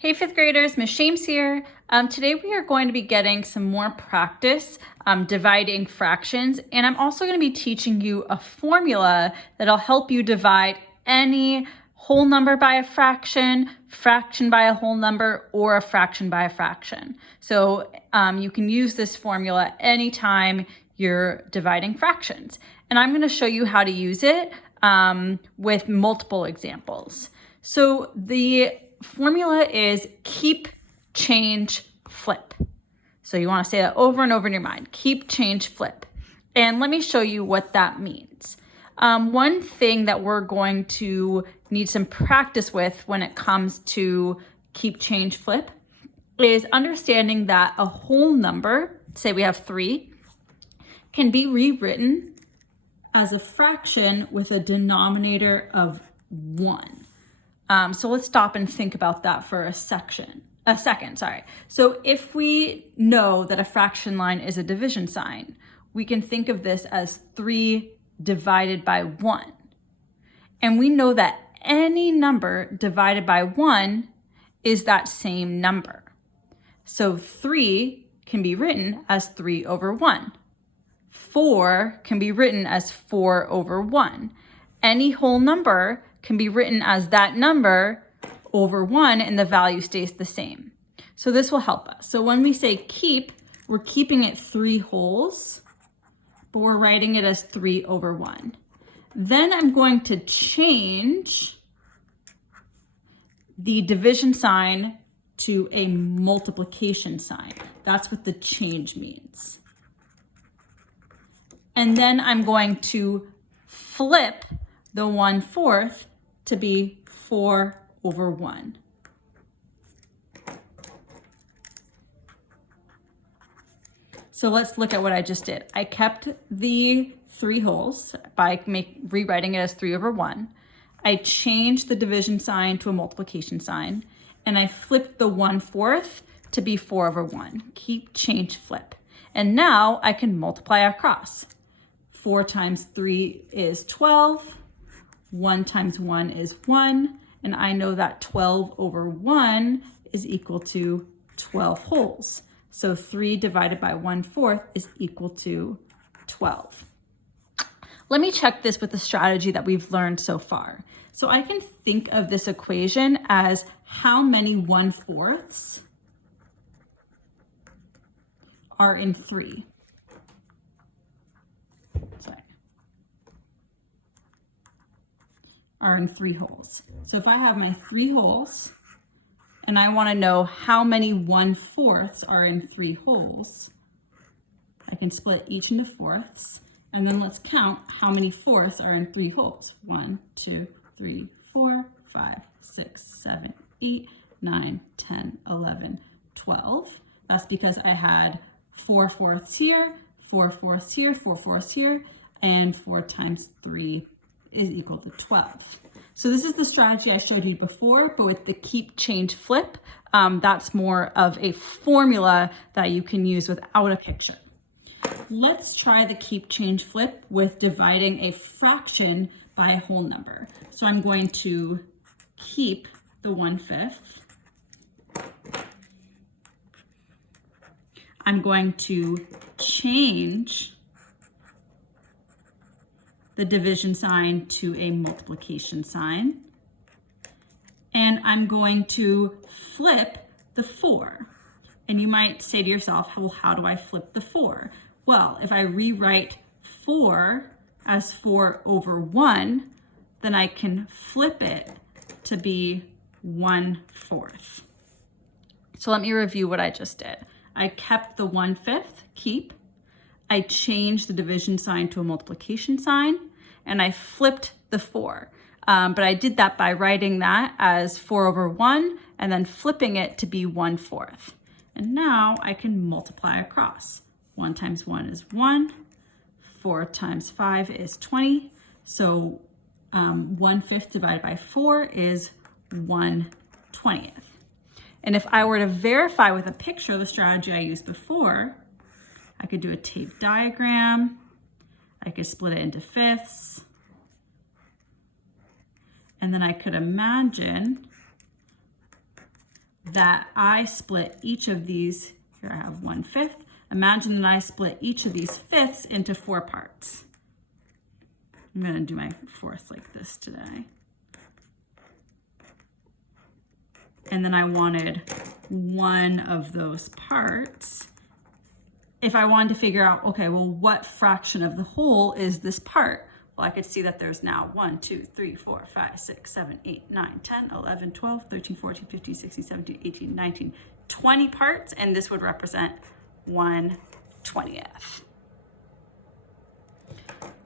Hey fifth graders, Ms. Shames here. Today we are going to be getting some more practice dividing fractions, and I'm also going to be teaching you a formula that'll help you divide any whole number by a fraction, fraction by a whole number, or a fraction by a fraction. So you can use this formula anytime you're dividing fractions. And I'm going to show you how to use it with multiple examples. So the formula is keep, change, flip. So you want to say that over and over in your mind. Keep, change, flip. And let me show you what that means. One thing that we're going to need some practice with when it comes to keep, change, flip is understanding that a whole number, say we have 3, can be rewritten as a fraction with a denominator of 1. So let's stop and think about that for a second. So if we know that a fraction line is a division sign, we can think of this as 3 divided by 1. And we know that any number divided by 1 is that same number. So 3 can be written as 3 over 1. 4 can be written as 4 over 1. Any whole number can be written as that number over 1 and the value stays the same. So this will help us. So when we say keep, we're keeping it 3 wholes, but we're writing it as 3 over 1. Then I'm going to change the division sign to a multiplication sign. That's what the change means. And then I'm going to flip the 1/4 to be 4 over 1. So let's look at what I just did. I kept the 3 wholes by rewriting it as 3 over 1. I changed the division sign to a multiplication sign, and I flipped the 1/4 to be 4 over 1. Keep, change, flip. And now I can multiply across. 4 times 3 is 12. 1 times 1 is 1, and I know that 12 over 1 is equal to 12 wholes. So 3 divided by 1/4 is equal to 12. Let me check this with the strategy that we've learned so far. So I can think of this equation as how many 1/4 are in 3. Are in 3 wholes. So if I have my 3 wholes and I want to know how many 1/4 are in 3 wholes, I can split each into fourths, and then let's count how many fourths are in 3 wholes. 1, 2, 3, 4, 5, 6, 7, 8, 9, 10, 11, 12. That's because I had 4/4 here, 4/4 here, 4/4 here, and 4 times 3 is equal to 12. So this is the strategy I showed you before, but with the keep, change, flip, that's more of a formula that you can use without a picture. Let's try the keep, change, flip with dividing a fraction by a whole number. So I'm going to keep the 1/5. I'm going to change the division sign to a multiplication sign. And I'm going to flip the 4. And you might say to yourself, well, how do I flip the 4? Well, if I rewrite 4 as 4 over 1, then I can flip it to be 1/4. So let me review what I just did. I kept the 1/5, keep. I changed the division sign to a multiplication sign, and I flipped the 4. But I did that by writing that as 4 over 1 and then flipping it to be 1/4. And now I can multiply across. 1 times 1 is 1. 4 times 5 is 20. So 1/5 divided by 4 is 1/20. And if I were to verify with a picture the strategy I used before, I could do a tape diagram. I could split it into fifths. And then I could imagine that I split each of these, here I have 1/5. Imagine that I split each of these fifths into 4 parts. I'm gonna do my fourths like this today. And then I wanted one of those parts. If I wanted to figure out, okay, well, what fraction of the whole is this part? Well, I could see that there's now 1, 2, 3, 4, 5, 6, 7, 8, 9, 10, 11, 12, 13, 14, 15, 16, 17, 18, 19, 20 parts, and this would represent 1/20th.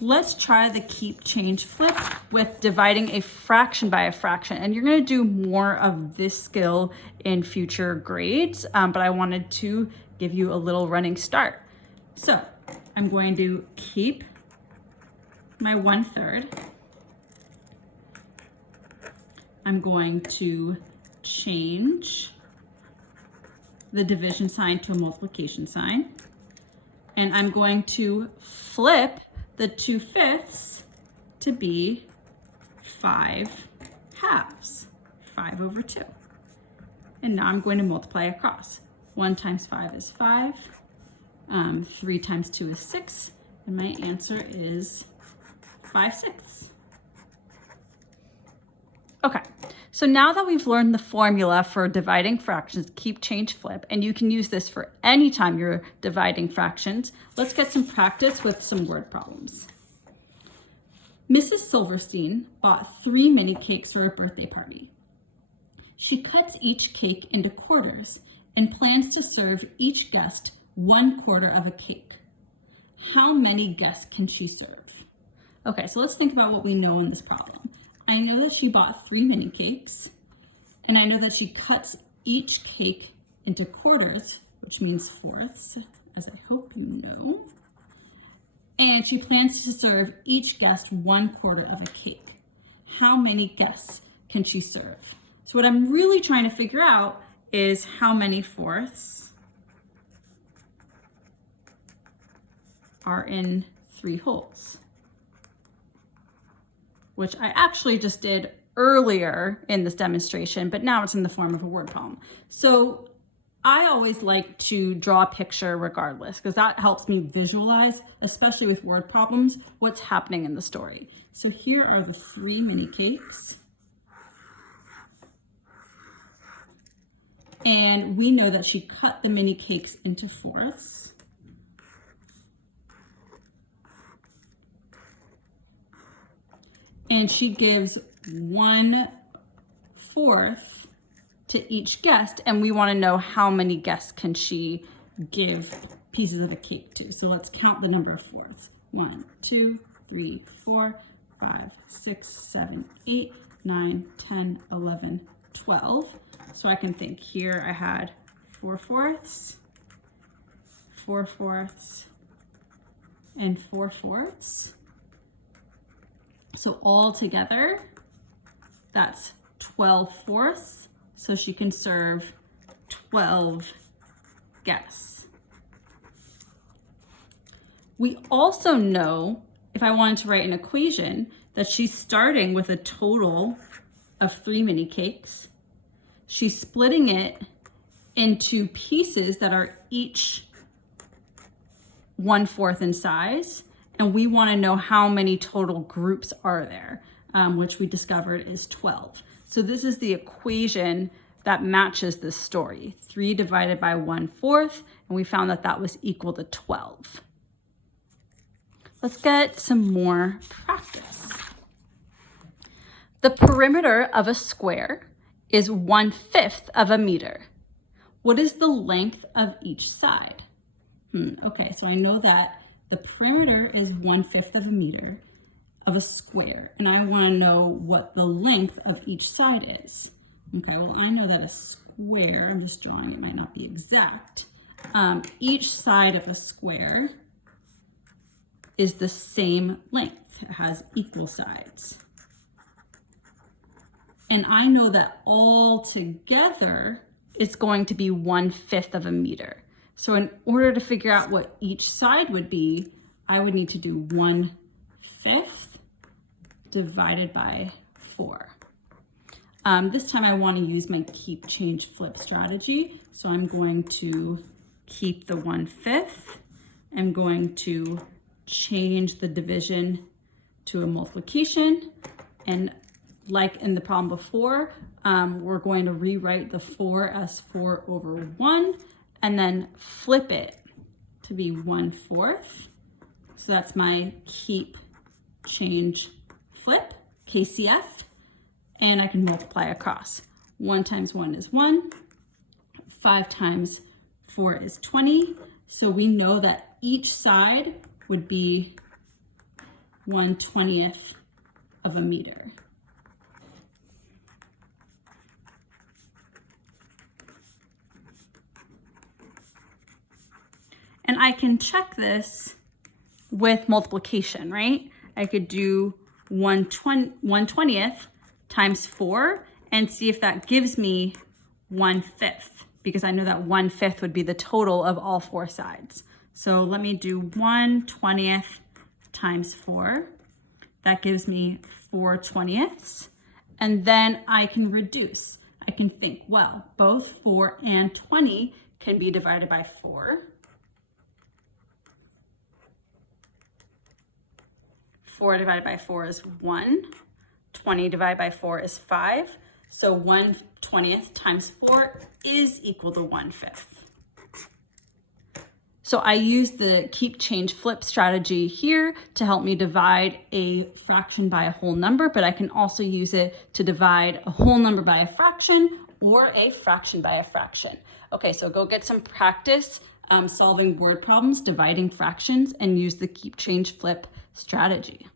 Let's try the keep, change, flip with dividing a fraction by a fraction. And you're gonna do more of this skill in future grades, but I wanted to give you a little running start. So I'm going to keep my 1/3. I'm going to change the division sign to a multiplication sign. And I'm going to flip the 2/5 to be 5/2, 5/2. And now I'm going to multiply across. 1 times 5 is 5, 3 times 2 is 6, and my answer is 5/6. Okay, so now that we've learned the formula for dividing fractions, keep, change, flip, and you can use this for any time you're dividing fractions, let's get some practice with some word problems. Mrs. Silverstein bought 3 mini cakes for her birthday party. She cuts each cake into quarters and plans to serve each guest 1/4 of a cake. How many guests can she serve? Okay, so let's think about what we know in this problem. I know that she bought 3 mini cakes, and I know that she cuts each cake into quarters, which means fourths, as I hope you know. And she plans to serve each guest 1/4 of a cake. How many guests can she serve? So what I'm really trying to figure out is how many fourths are in 3 wholes, which I actually just did earlier in this demonstration, but now it's in the form of a word problem. So I always like to draw a picture regardless, because that helps me visualize, especially with word problems, what's happening in the story. So here are the 3 mini cakes. And we know that she cut the mini cakes into fourths. And she gives 1/4 to each guest, and we want to know how many guests can she give pieces of a cake to. So let's count the number of fourths. 1, 2, 3, 4, 5, 6, 7, 8, 9, 10, 11, 12. So I can think here I had 4/4, 4/4, and 4/4. So all together, that's 12/4. So she can serve 12 guests. We also know, if I wanted to write an equation, that she's starting with a total of 3 mini cakes. She's splitting it into pieces that are each 1/4 in size. And we want to know how many total groups are there, which we discovered is 12. So this is the equation that matches this story. 3 divided by 1/4, and we found that that was equal to 12. Let's get some more practice. The perimeter of a square is 1/5 of a meter. What is the length of each side? Okay, so I know that the perimeter is 1/5 of a meter of a square, and I want to know what the length of each side is. Okay, well, I know that a square, I'm just drawing, it might not be exact. Each side of a square is the same length. It has equal sides. And I know that all together, it's going to be 1/5 of a meter. So in order to figure out what each side would be, I would need to do 1/5 divided by 4. This time I want to use my keep, change, flip strategy. So I'm going to keep the 1/5. I'm going to change the division to a multiplication. And like in the problem before, we're going to rewrite the 4 as 4 over 1 and then flip it to be 1/4. So that's my keep, change, flip, KCF. And I can multiply across. 1 times 1 is 1. 5 times 4 is 20. So we know that each side would be 1/20th of a meter. And I can check this with multiplication, right? I could do 1/20th times 4 and see if that gives me 1/5, because I know that 1/5 would be the total of all 4 sides. So let me do 1/20th times 4. That gives me 4/20ths. And then I can reduce. I can think, well, both 4 and 20 can be divided by 4. 4 divided by 4 is 1. 20 divided by 4 is 5. So 1/20th times 4 is equal to 1/5. So I use the keep, change, flip strategy here to help me divide a fraction by a whole number, but I can also use it to divide a whole number by a fraction or a fraction by a fraction. Okay, so go get some practice solving word problems, dividing fractions, and use the keep, change, flip strategy.